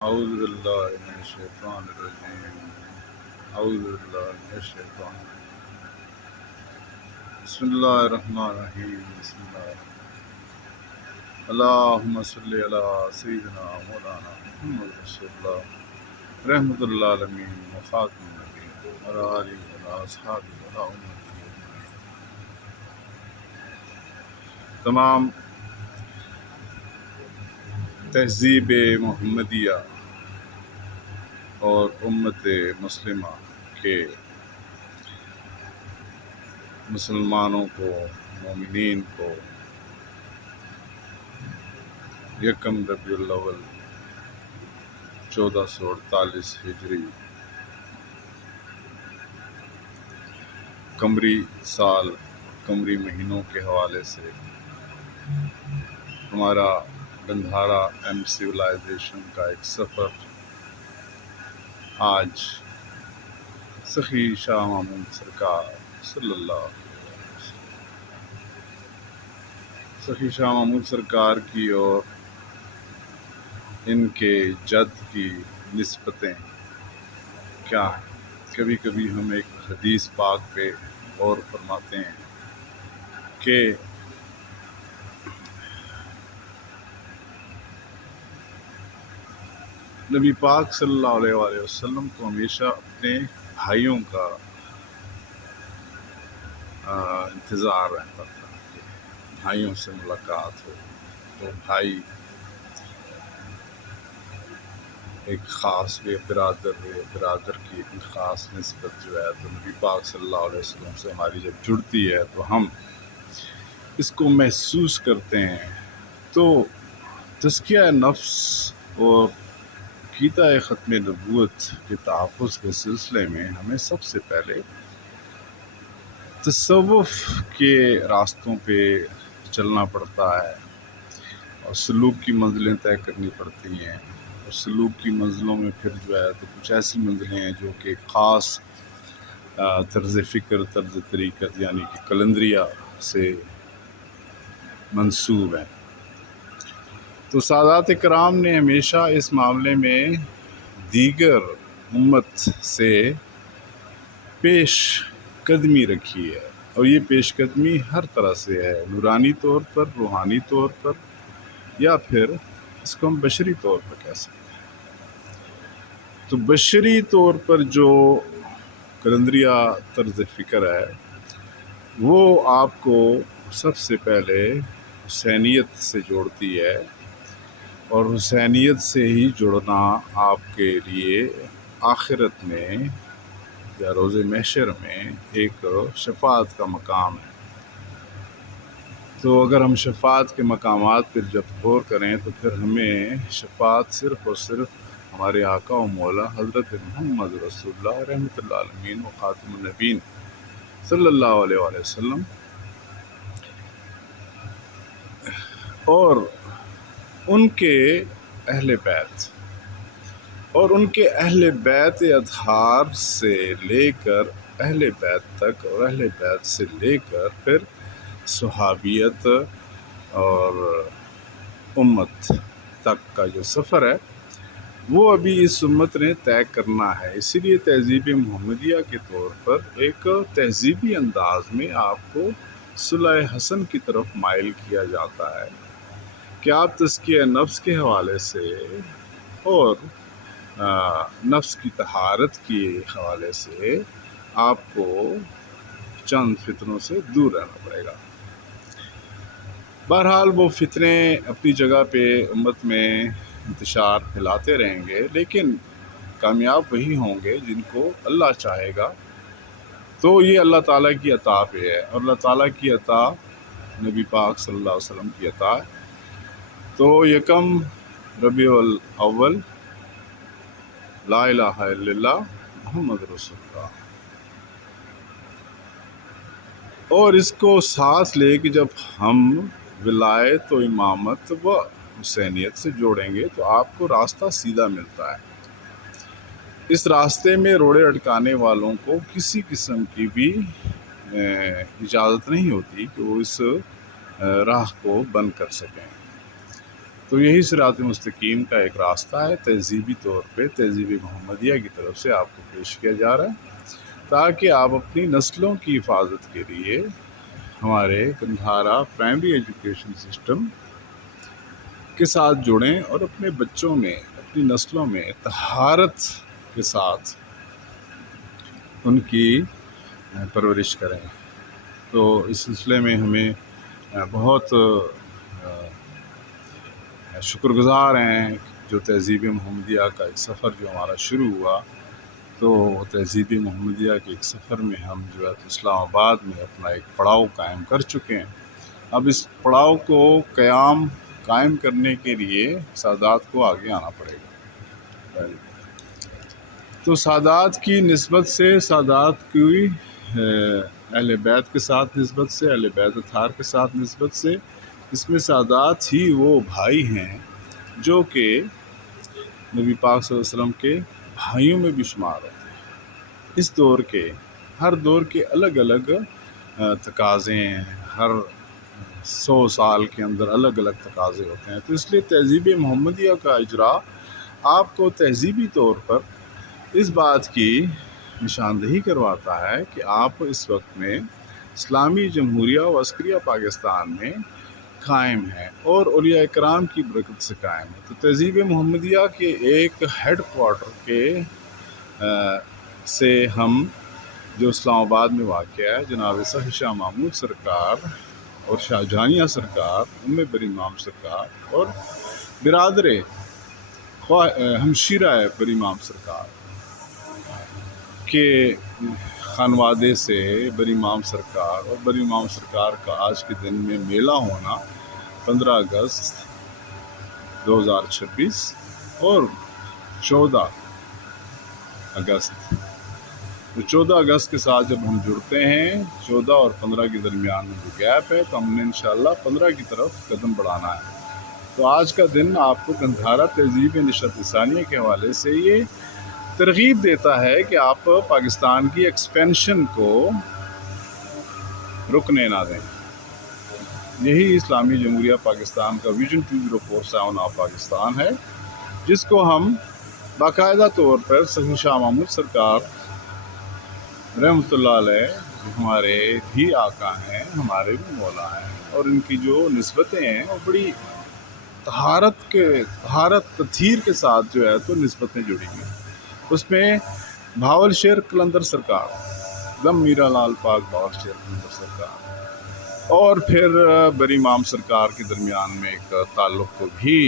أعوذ بالله من الشيطان الرجيم. أعوذ بالله من الشيطان بسم الله الرحمن الرحيم. بسم الله اللهم صل على سيدنا مولانا محمد رسول الله رحمة الله العالمين وخاتم النبيين وعلى آله وعلى أصحابه وعلى أمته أجمعين. تمام تہذیب محمدیہ اور امت مسلمہ کے مسلمانوں کو، مومنین کو یکم ربیع الاول 1448 ہجری قمری سال قمری مہینوں کے حوالے سے ہمارا گندھارا اینڈ سویلائزیشن کا ایک سفر آج سخی شاہ محمود سرکار صلی اللہ علیہ وسلم، سخی شاہ محمود سرکار کی اور ان کے جد کی نسبتیں کیا ہیں۔ کبھی کبھی ہم ایک حدیث پاک پہ غور فرماتے ہیں کہ نبی پاک صلی اللہ علیہ وآلہ وسلم کو ہمیشہ اپنے بھائیوں کا انتظار رہتا تھا کہ بھائیوں سے ملاقات ہو، تو بھائی ایک خاص برادر کی ایک خاص نسبت جو ہے تو نبی پاک صلی اللہ علیہ وسلم سے ہماری جب جڑتی ہے تو ہم اس کو محسوس کرتے ہیں۔ تو تزکیہ نفس اور عقیدہ ختم نبوت کے تحفظ کے سلسلے میں ہمیں سب سے پہلے تصوف کے راستوں پہ چلنا پڑتا ہے اور سلوک کی منزلیں طے کرنی پڑتی ہیں، اور سلوک کی منزلوں میں پھر جو ہے تو کچھ ایسی منزلیں ہیں جو کہ خاص طرز فکر، طرز طریقت یعنی کہ کلندریہ سے منسوب ہیں۔ تو سادات کرام نے ہمیشہ اس معاملے میں دیگر امت سے پیش قدمی رکھی ہے، اور یہ پیش قدمی ہر طرح سے ہے، نورانی طور پر، روحانی طور پر، یا پھر اس کو ہم بشری طور پر کہہ سکتے ہیں۔ تو بشری طور پر جو کلندریہ طرز فکر ہے وہ آپ کو سب سے پہلے حسینیت سے جوڑتی ہے، اور حسینیت سے ہی جڑنا آپ کے لیے آخرت میں یا روز محشر میں ایک شفاعت کا مقام ہے۔ تو اگر ہم شفاعت کے مقامات پر جب غور کریں تو پھر ہمیں شفاعت صرف اور صرف ہمارے آقا و مولا حضرت محمد رسول اللہ رحمۃ اللہ علیہ و خاتم النبیین صلی اللہ علیہ وآلہ وسلم اور ان کے اہل بیت اطہار سے لے کر اہل بیت تک، اور اہل بیت سے لے کر پھر صحابیت اور امت تک کا جو سفر ہے وہ ابھی اس امت نے طے کرنا ہے۔ اسی لیے تہذیب محمدیہ کے طور پر ایک تہذیبی انداز میں آپ کو صلح حسن کی طرف مائل کیا جاتا ہے کہ آپ تزکیہ نفس کے حوالے سے اور نفس کی طہارت کے حوالے سے آپ کو چند فتنوں سے دور رہنا پڑے گا۔ بہرحال وہ فتنے اپنی جگہ پہ امت میں انتشار پھیلاتے رہیں گے، لیکن کامیاب وہی ہوں گے جن کو اللہ چاہے گا۔ تو یہ اللہ تعالیٰ کی عطا پہ ہے، اور اللہ تعالیٰ کی عطا نبی پاک صلی اللہ علیہ وسلم کی عطا ہے۔ تو یکم ربیع الاول لا الہ الا اللہ محمد رسول اللہ، اور اس کو ساتھ لے کہ جب ہم ولایت و امامت و حسینیت سے جوڑیں گے تو آپ کو راستہ سیدھا ملتا ہے۔ اس راستے میں روڑے اٹکانے والوں کو کسی قسم کی بھی اجازت نہیں ہوتی کہ وہ اس راہ کو بند کر سکیں۔ تو یہی صراط مستقیم کا ایک راستہ ہے، تہذیبی طور پہ تہذیب محمدیہ کی طرف سے آپ کو پیش کیا جا رہا ہے، تاکہ آپ اپنی نسلوں کی حفاظت کے لیے ہمارے گندھارا پرائمری ایجوکیشن سسٹم کے ساتھ جڑیں اور اپنے بچوں میں، اپنی نسلوں میں طہارت کے ساتھ ان کی پرورش کریں۔ تو اس سلسلے میں ہمیں بہت شکر گزار ہیں جو تہذیب محمدیہ کا ایک سفر جو ہمارا شروع ہوا، تو تہذیب محمدیہ کے ایک سفر میں ہم جو ہے اسلام آباد میں اپنا ایک پڑاؤ قائم کر چکے ہیں۔ اب اس پڑاؤ کو قائم کرنے کے لیے سادات کو آگے آنا پڑے گا۔ تو سادات کی نسبت سے، سادات کی اہل بیت کے ساتھ نسبت سے، اہل بیت اطہار کے ساتھ نسبت سے، اس میں سادات ہی وہ بھائی ہیں جو کہ نبی پاک صلی اللہ علیہ وسلم کے بھائیوں میں بھی شمار ہوتے ہیں۔ اس دور کے، ہر دور کے الگ الگ تقاضے ہیں، ہر 100 سال کے اندر الگ الگ تقاضے ہوتے ہیں، تو اس لیے تہذیب محمدیہ کا اجرا آپ کو تہذیبی طور پر اس بات کی نشاندہی کرواتا ہے کہ آپ اس وقت میں اسلامی جمہوریہ و عسکریہ پاکستان میں قائم ہیں اور اولیاء کرام کی برکت سے قائم ہے۔ تو تہذیب محمدیہ کے ایک ہیڈ کوارٹر کے سے ہم جو اسلام آباد میں واقع ہے، جناب صحیح شاہ محمود سرکار اور شاہ جہانیہ سرکار، ام بر امام سرکار اور برادر ہمشیرہ بر امام سرکار کے خانوادے سے بر امام سرکار اور بر امام سرکار کا آج کے دن میں میلہ ہونا 15 اگست 2026 اور 14 اگست، تو 14 اگست کے ساتھ جب ہم جڑتے ہیں، 14 اور 15 کے درمیان میں جو گیپ ہے، تو ہم نے انشاءاللہ 15 کی طرف قدم بڑھانا ہے۔ تو آج کا دن آپ کو گندھارا تہذیب نشاط ثانیہ کے حوالے سے یہ ترغیب دیتا ہے کہ آپ پاکستان کی ایکسپینشن کو رکنے نہ دیں۔ یہی اسلامی جمہوریہ پاکستان کا ویژن 2047 آف پاکستان ہے، جس کو ہم باقاعدہ طور پر سید شاہ محمود سرکار رحمۃ اللہ علیہ ہمارے بھی آقا ہیں، ہمارے بھی مولا ہیں، اور ان کی جو نسبتیں ہیں وہ بڑی طہارت تطہیر کے ساتھ جو ہے تو نسبتیں جڑی ہیں۔ اس میں بھاول شیر قلندر سرکار، دم میرا لال پاک بھاول شیر قلندر سرکار، اور پھر بر امام سرکار کے درمیان میں ایک تعلق کو بھی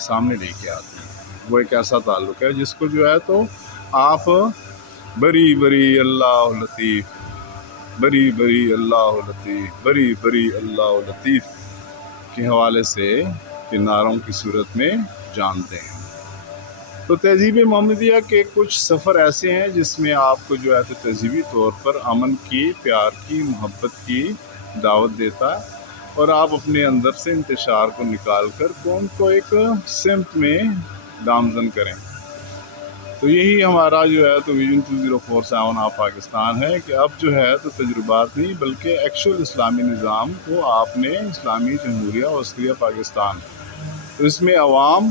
سامنے لے کے آتی ہے۔ وہ ایک ایسا تعلق ہے جس کو جو ہے تو آپ بری بری اللہ لطیف، بری بری اللہ لطیف، بری بری اللہ لطیف کے حوالے سے کناروں کی صورت میں جانتے ہیں۔ تو تہذیب محمدیہ کے کچھ سفر ایسے ہیں جس میں آپ کو جو ہے تو تہذیبی طور پر امن کی، پیار کی، محبت کی دعوت دیتا ہے، اور آپ اپنے اندر سے انتشار کو نکال کر قوم کو ایک سمت میں گامزن کریں۔ تو یہی ہمارا جو ہے تو ویژن 2047 آف پاکستان ہے کہ اب جو ہے تو تجربات نہیں بلکہ ایکچوئل اسلامی نظام کو آپ نے اسلامی جمہوریہ و عسکریہ پاکستان، تو اس میں عوام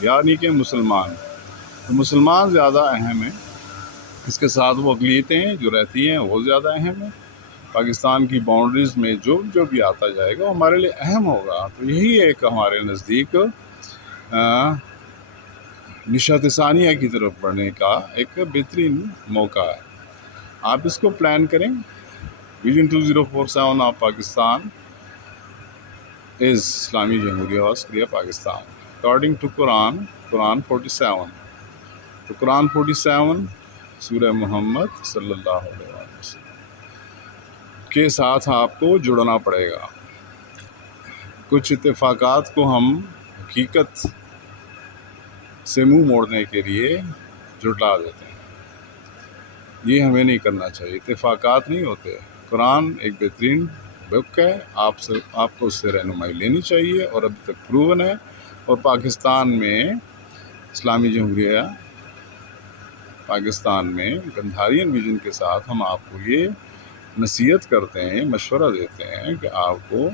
یعنی کہ مسلمان زیادہ اہم ہیں، اس کے ساتھ وہ اقلیتیں جو رہتی ہیں وہ زیادہ اہم ہیں۔ پاکستان کی باؤنڈریز میں جو بھی آتا جائے گا وہ ہمارے لیے اہم ہوگا۔ تو یہی ایک ہمارے نزدیک نشاط ثانیہ کی طرف بڑھنے کا ایک بہترین موقع ہے۔ آپ اس کو پلان کریں۔ ویژن 2047 آف پاکستان از اسلامی جمہوریہ و عسکریہ پاکستان اکارڈنگ ٹو قرآن 47۔ تو قرآن 47 سورہ محمد صلی اللہ علیہ وسلم کے ساتھ آپ کو جڑنا پڑے گا۔ کچھ اتفاقات کو ہم حقیقت سے منہ موڑنے کے لیے جھٹلا دیتے ہیں، یہ ہمیں نہیں کرنا چاہیے۔ اتفاقات نہیں ہوتے، قرآن ایک بہترین بک ہے، آپ کو اس سے رہنمائی لینی چاہیے، اور ابھی تک پروون ہے۔ اور پاکستان میں اسلامی جمہوریہ پاکستان میں گندھارین ویژن کے ساتھ ہم آپ کو یہ نصیحت کرتے ہیں، مشورہ دیتے ہیں کہ آپ کو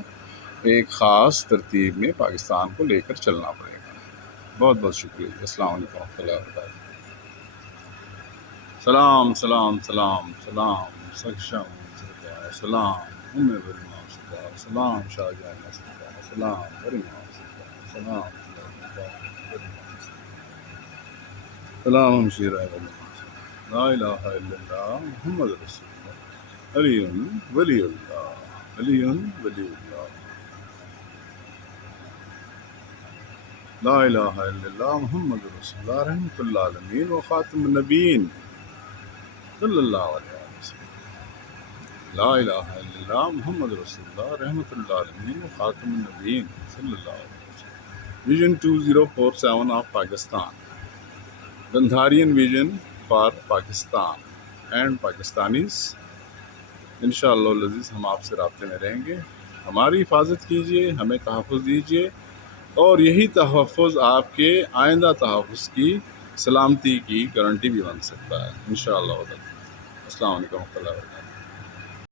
ایک خاص ترتیب میں پاکستان کو لے کر چلنا پڑے گا۔ بہت بہت شکریہ۔ السلام علیکم ورحمۃ اللہ وبرکاتہ۔ سلام سلام سلام سلام سکشم سلام سلام شاہ جہاں سلام سلام سلام شیر لا الہ الا اللہ محمد رسول اللہ علی ولی اللہ علی ولی اللہ لا الہ الا اللہ محمد رسول اللہ رحمۃ اللہ عالمین و خاتم النبیین صلی اللہ علیہ وسلم۔ لا الہ الا اللہ محمد رسول اللہ رحمۃ اللہ عالمین و خاتم النبیین صلی اللہ علیہ وسلم۔ Vision 2047 of Pakistan, Gandharan vision for Pakistan and Pakistanis. انشاءاللہ العزیز ہم آپ سے رابطے میں رہیں گے۔ ہماری حفاظت کیجیے، ہمیں تحفظ دیجیے، اور یہی تحفظ آپ کے آئندہ تحفظ کی سلامتی کی گارنٹی بھی بن سکتا ہے انشاءاللہ۔ السلام علیکم ورحمۃ اللہ وبرکاتہ۔